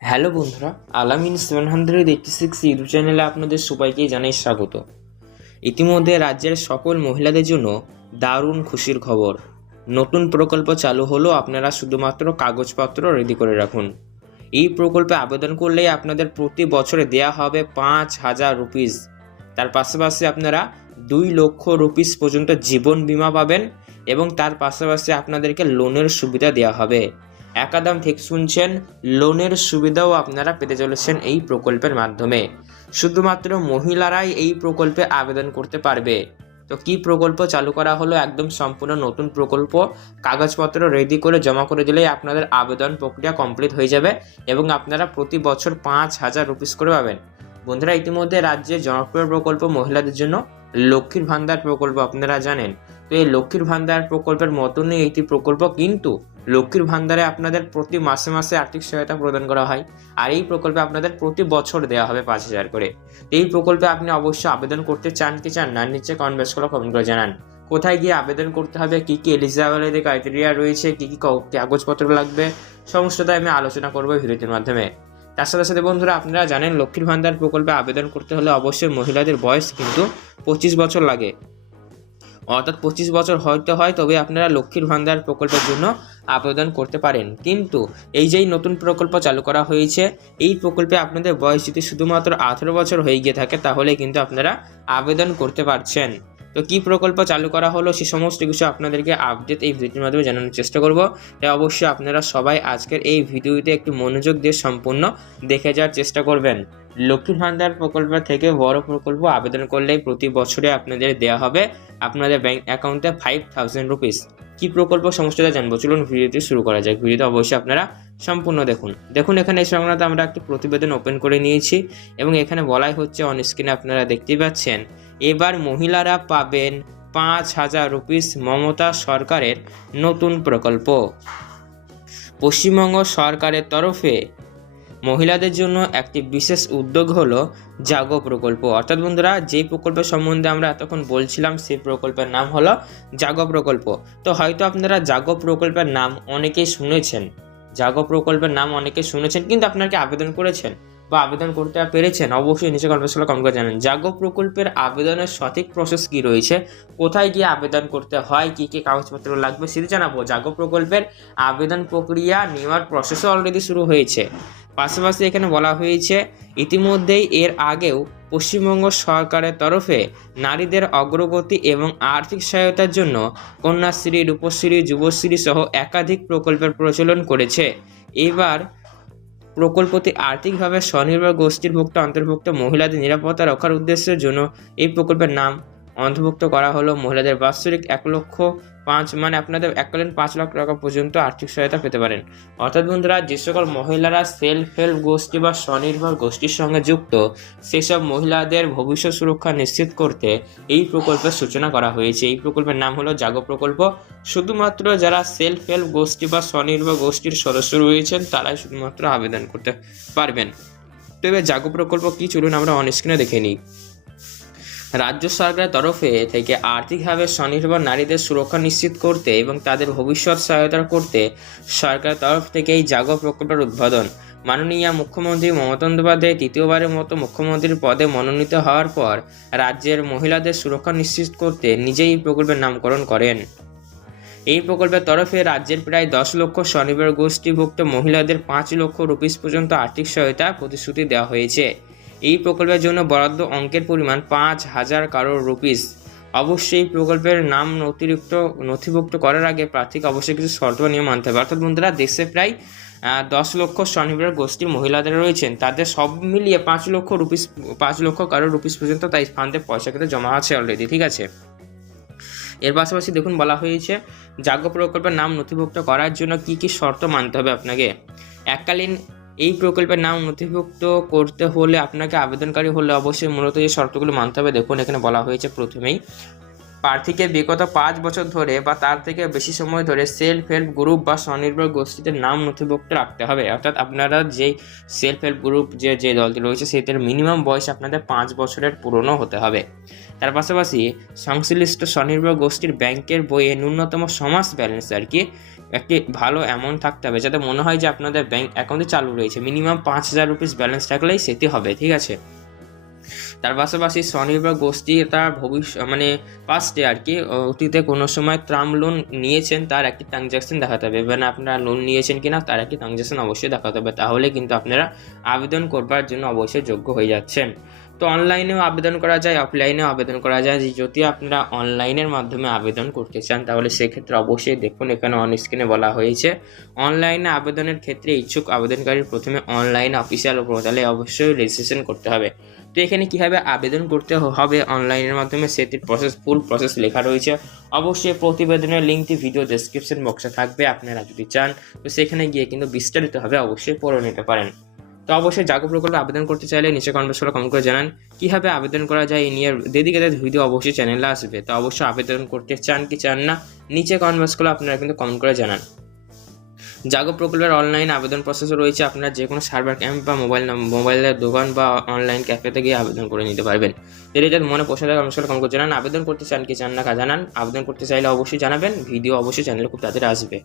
Hello বন্ধুরা, Alamin seven hundred eighty six YouTube চ্যানেলে আপনাদের সবাইকে জানাই স্বাগত। ইতিমধ্যে রাজ্যের সকল মহিলাদের জন্য দারুণ খুশির খবর। নতুন প্রকল্প চালু হলো আপনারা শুধুমাত্র কাগজপত্র রেডি করে রাখুন। এই প্রকল্পে আবেদন করলেই আপনাদের প্রতি বছরে দেয়া হবে পাঁচ হাজার রুপিস। তার পাশাপাশি আপনারা দুই লক্ষ রুপিস পর্যন্ত জীবন বীমা পাবেন এবং তার পাশাপাশি আপনাদেরকে লোনের সুবিধা দেওয়া হবে। একাদাম ঠিক শুনছেন, লোনের সুবিধাও আপনারা পেতে চলেছেন এই প্রকল্পের মাধ্যমে। শুধুমাত্র মহিলারাই এই প্রকল্পে আবেদন করতে পারবে। তো কি প্রকল্প চালু করা হলো? একদম সম্পূর্ণ নতুন প্রকল্প। কাগজপত্র রেডি করে জমা করে দিলেই আপনাদের আবেদন প্রক্রিয়া কমপ্লিট হয়ে যাবে এবং আপনারা প্রতি বছর পাঁচ হাজার রুপিস করে পাবেন। বন্ধুরা, ইতিমধ্যে রাজ্যে জনপ্রিয় প্রকল্প মহিলাদের জন্য লক্ষ্মীর ভান্ডার প্রকল্প, আপনারা জানেন। তো এই লক্ষ্মীর ভান্ডার প্রকল্পের মতনই একটি প্রকল্প কিন্তু লক্ষ্মীর ভান্ডারে আপনাদের প্রতি মাসে মাসে আর্থিক সহায়তা প্রদান করা হয় আর এই প্রকল্পে আপনাদের প্রতি বছর দেওয়া হবে পাঁচ হাজার করে। এই প্রকল্পে আপনি অবশ্যই আবেদন করতে চান কি চান না, নিচে কনভেস করে কমেন্ট করে জানান। কোথায় গিয়ে আবেদন করতে হবে, কি কি এলিজিবিলিটি ক্রাইটেরিয়া রয়েছে, কি কি কাগজপত্র লাগবে, সমস্তটাই আমি আলোচনা করব ভিডিওটির মাধ্যমে। তার সাথে সাথে বন্ধুরা, আপনারা জানেন লক্ষ্মীর ভান্ডার প্রকল্পে আবেদন করতে হলে অবশ্যই মহিলাদের বয়স কিন্তু পঁচিশ বছর লাগে। অর্থাৎ পঁচিশ বছর হয়তো হয়, তবে আপনারা লক্ষ্মীর ভান্ডার প্রকল্পের জন্য আবেদন করতে পারেন। কিন্তু এই যেই নতুন প্রকল্প চালু করা হয়েছে, এই প্রকল্পে আপনাদের বয়স যদি শুধুমাত্র আঠেরো বছর হয়ে গিয়ে থাকে, তাহলে কিন্তু আপনারা আবেদন করতে পারছেন। তো কি প্রকল্প চালু করা হলো, সে সমস্ত কিছু আপনাদেরকে আপডেট এই ভিডিওর মাধ্যমে জানানোর চেষ্টা করব। তাই অবশ্যই আপনারা সবাই আজকের এই ভিডিওতে একটু মনোযোগ দিয়ে সম্পূর্ণ দেখে যাওয়ার চেষ্টা করবেন। লক্ষ্মীর ভান্ডার প্রকল্প থেকে বড় প্রকল্প আবেদন করলেই প্রতি বছরে আপনাদের দেওয়া হবে আপনাদের ব্যাংক অ্যাকাউন্টে ফাইভ থাউজেন্ড রুপিস কী প্রকল্প সমস্তটা জানব? চলুন ভিডিওটি শুরু করা যাক। ভিডিওটা অবশ্যই আপনারা সম্পূর্ণ দেখুন। দেখুন, এখানে এই সংক্রান্ত আমরা একটি প্রতিবেদন ওপেন করে নিয়েছি এবং এখানে বলাই হচ্ছে অন স্ক্রিনে আপনারা দেখতেই পাচ্ছেন, এবার মহিলারা পাবেন পাঁচ হাজার রুপিস মমতা সরকারের নতুন প্রকল্প। পশ্চিমবঙ্গ সরকারের তরফে মহিলাদের জন্য একটি বিশেষ উদ্যোগ হলো জাগো প্রকল্প। অর্থাৎ বন্ধুরা, যে প্রকল্পের সম্বন্ধে আমরা এতক্ষণ বলছিলাম, সেই প্রকল্পের নাম হলো জাগো প্রকল্প। তো হয়তো আপনারা জাগো প্রকল্পের নাম অনেকেই শুনেছেন। জাগো প্রকল্পের নাম অনেকে শুনেছেন, কিন্তু আপনাকে আবেদন করেছেন বা আবেদন করতে পেরেছেন? অবশ্যই নিচে কনভার্স করে কমেন্ট করে জানান। জাগো প্রকল্পের আবেদনের সঠিক প্রসেস কি রয়েছে? কোথায় গিয়ে আবেদন করতে হয়? কি কি কাগজপত্র লাগবে? সেটি জানাব। জাগো প্রকল্পের আবেদন প্রক্রিয়া নেওয়ার প্রসেসও অলরেডি শুরু হয়েছে। পাশাপাশি এখানে বলা হয়েছে, ইতিমধ্যেই এর আগেও পশ্চিমবঙ্গ সরকারের তরফে নারীদের অগ্রগতি এবং আর্থিক সহায়তার জন্য কন্যাশ্রী, রূপশ্রী, যুবশ্রী সহ একাধিক প্রকল্পের প্রচলন করেছে। এবার প্রকল্পটি আর্থিকভাবে স্বনির্ভর গোষ্ঠীর ভুক্ত, অন্তর্ভুক্ত মহিলাদের নিরাপত্তা রক্ষার উদ্দেশ্যের জন্য এই প্রকল্পের নাম অন্তর্ভুক্ত করা হলো মহিলাদের বাৎসরিক এক লক্ষ পাঁচ মানে আপনাদের এককালীন পাঁচ লাখ টাকা পর্যন্ত আর্থিক সহায়তা পেতে পারেন। অর্থাৎ বন্ধুরা, যে সকল মহিলারা সেলফ হেল্প গোষ্ঠী বা স্বনির্ভর গোষ্ঠীর সঙ্গে যুক্ত, সেসব মহিলাদের ভবিষ্যৎ সুরক্ষা নিশ্চিত করতে এই প্রকল্পের সূচনা করা হয়েছে। এই প্রকল্পের নাম হলো জাগো প্রকল্প। শুধুমাত্র যারা সেলফ হেল্প গোষ্ঠী বা স্বনির্ভর গোষ্ঠীর সদস্য রয়েছেন, তারাই শুধুমাত্র আবেদন করতে পারবেন। তো এবার জাগো প্রকল্প কী, চলুন আমরা অন স্ক্রিনে দেখে নিই। রাজ্য সরকারের তরফে থেকে আর্থিকভাবে স্বনির্ভর নারীদের সুরক্ষা নিশ্চিত করতে এবং তাদের ভবিষ্যৎ সহায়তা করতে সরকারের তরফ থেকে এই জাগো প্রকল্পের উদ্বোধন। মাননীয় মুখ্যমন্ত্রী মমতা বন্দ্যোপাধ্যায় তৃতীয়বারের মতো মুখ্যমন্ত্রীর পদে মনোনীত হওয়ার পর রাজ্যের মহিলাদের সুরক্ষা নিশ্চিত করতে নিজেই এই প্রকল্পের নামকরণ করেন। এই প্রকল্পের তরফে রাজ্যের প্রায় দশ লক্ষ স্বনির্ভর গোষ্ঠীভুক্ত মহিলাদের পাঁচ লক্ষ রুপিস পর্যন্ত আর্থিক সহায়তা প্রতিশ্রুতি দেওয়া হয়েছে। এই প্রকল্পের জন্য বরাদ্দ অঙ্কের পরিমাণ পাঁচ হাজার কারোর রুপিস। অবশ্যই প্রকল্পের নাম অতিরিক্ত নথিভুক্ত করার আগে প্রার্থীকে অবশ্যই কিছু শর্ত নিয়ম মানতে হবে। অর্থাৎ বন্ধুরা, দেশে প্রায় দশ লক্ষ স্বনির্ভর গোষ্ঠীর মহিলাদের রয়েছেন। তাদের সব মিলিয়ে পাঁচ লক্ষ রুপিস, পাঁচ লক্ষ কারোর রুপিস পর্যন্ত তাই ফান্ডে পয়সা কিন্তু জমা আছে অলরেডি ঠিক আছে? এর পাশাপাশি দেখুন, বলা হয়েছে জাগ্য প্রকল্পের নাম নথিভুক্ত করার জন্য কি কি শর্ত মানতে হবে আপনাকে? এককালীন এই প্রকল্পের নাম নথিভুক্ত করতে হলে আপনাকে আবেদনকারী হলে অবশ্যই মূলত যে শর্তগুলো মানতে হবে। দেখুন, এখানে বলা হয়েছে প্রথমেই প্রার্থীকে বিগত পাঁচ বছর ধরে বা তার থেকে বেশি সময় ধরে সেলফ হেল্প গ্রুপ বা স্বনির্ভর গোষ্ঠীতে নাম নথিভুক্ত রাখতে হবে। অর্থাৎ আপনারা যেই সেলফ হেল্প গ্রুপ যে যে দলটি রয়েছে, সেটার মিনিমাম বয়স আপনাদের পাঁচ বছরের পুরনো হতে হবে। তার পাশাপাশি সংশ্লিষ্ট স্বনির্ভর গোষ্ঠীর ব্যাংকের বইয়ে ন্যূনতম সমাজ ব্যালেন্স আর কি, একটি ভালো অ্যামাউন্ট থাকতে হবে। যাতে মনে হয় যে আপনাদের ব্যাংক অ্যাকাউন্টে চালু রয়েছে। মিনিমাম পাঁচ হাজার রুপিস ব্যালেন্স থাকলেই সেটি হবে, ঠিক আছে? তার পাশাপাশি স্বনির্ভর গোষ্ঠী তার ভবিষ্যৎ মানে পাস্টে আর কি অতীতে কোনো সময় ট্রাম লোন নিয়েছেন, তার একটি ট্রানজ্যাকশন দেখাতে হবে। মানে আপনারা লোন নিয়েছেন কি না তার একটি ট্রানজ্যাকশন অবশ্যই দেখাতে হবে। তাহলে কিন্তু আপনারা আবেদন করবার জন্য অবশ্যই যোগ্য হয়ে যাচ্ছেন। তো অনলাইনেও আবেদন করা যায় অফলাইনেও আবেদন করা যায়। যদি আপনারা অনলাইনের মাধ্যমে আবেদন করতে চান, তাহলে সেক্ষেত্রে অবশ্যই দেখুন, এখানে অন স্ক্রিনে বলা হয়েছে। অনলাইনে আবেদনের ক্ষেত্রে ইচ্ছুক আবেদনকারীর প্রথমে অনলাইন অফিসিয়াল পোর্টালে অবশ্যই রেজিস্ট্রেশন করতে হবে। তো এখানে কীভাবে আবেদন করতে হবে অনলাইনের মাধ্যমে সেটির প্রসেস ফুল প্রসেস লেখা রয়েছে। অবশ্যই প্রতিবেদনের লিঙ্কটি ভিডিও ডেসক্রিপশন বক্সে থাকবে, আপনারা যদি চান, তো সেখানে গিয়ে কিন্তু বিস্তারিতভাবে অবশ্যই পড়ে নিতে পারেন। তো অবশ্যই জাগো প্রকল্পে আবেদন করতে চাইলে নিচে কমেন্ট করে কমেন্ট করে জানান, কীভাবে আবেদন করা যায় এই নিয়ে ডেডিকেটেড ভিডিও অবশ্যই চ্যানেলে আসবে। তো অবশ্যই আবেদন করতে চান কি চান না, নিচে কমেন্ট করে আপনারা কিন্তু কমেন্ট করে জানান। জাগো প্রকল্পের অনলাইন আবেদন প্রসেসও রয়েছে আপনারা যে কোনো সার্ভার ক্যাম্প বা মোবাইল মোবাইলের দোকান বা অনলাইন ক্যাফেতে গিয়ে আবেদন করে নিতে পারবেন। এর যাতে মনে পোষা থাকে করে কম করে জানান। আবেদন করতে চান কি চান না জানান। আবেদন করতে চাইলে অবশ্যই জানাবেন। ভিডিও অবশ্যই চ্যানেলে খুব তাড়াতাড়ি আসবে।